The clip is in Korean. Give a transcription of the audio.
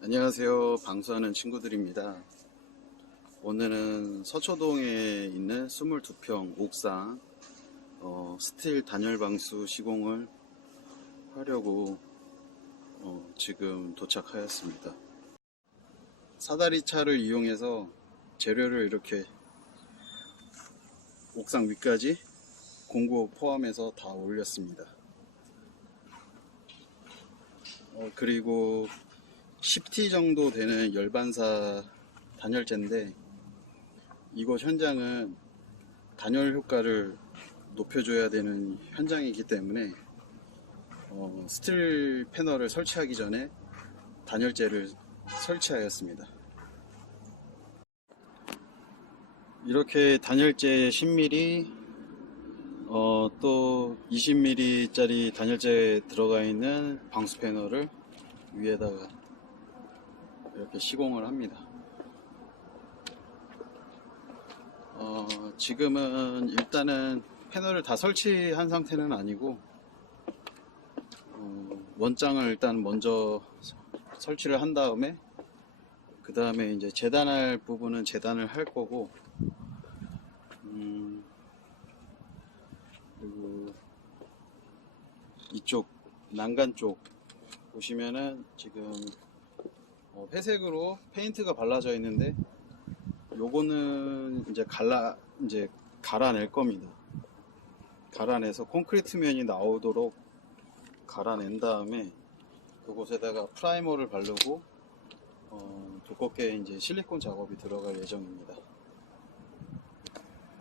안녕하세요. 방수하는 친구들입니다. 오늘은 서초동에 있는 22평 옥상 어, 스틸 단열 방수 시공을 하려고 어, 지금 도착하였습니다. 사다리 차를 이용해서 재료를 이렇게 옥상 위까지 공구 포함해서 다 올렸습니다. 어, 그리고 10T 정도 되는 열반사 단열재인데 이곳 현장은 단열 효과를 높여줘야 되는 현장이기 때문에 어, 스틸 패널을 설치하기 전에 단열재를 설치하였습니다. 이렇게 단열재 10mm 어, 또 20mm짜리 단열재 들어가 있는 방수 패널을 위에다가 이렇게 시공을 합니다. 어, 지금은 일단은 패널을 다 설치한 상태는 아니고 어, 원장을 일단 먼저 설치를 한 다음에 그 다음에 이제 재단할 부분은 재단을 할 거고 음, 그리고 이쪽 난간 쪽 보시면은 지금 어, 회색으로 페인트가 발라져 있는데 요거는 이제 갈라 이제 갈아낼 겁니다. 갈아내서 콘크리트 면이 나오도록 갈아낸 다음에 그곳에다가 프라이머를 바르고 어, 두껍게 이제 실리콘 작업이 들어갈 예정입니다.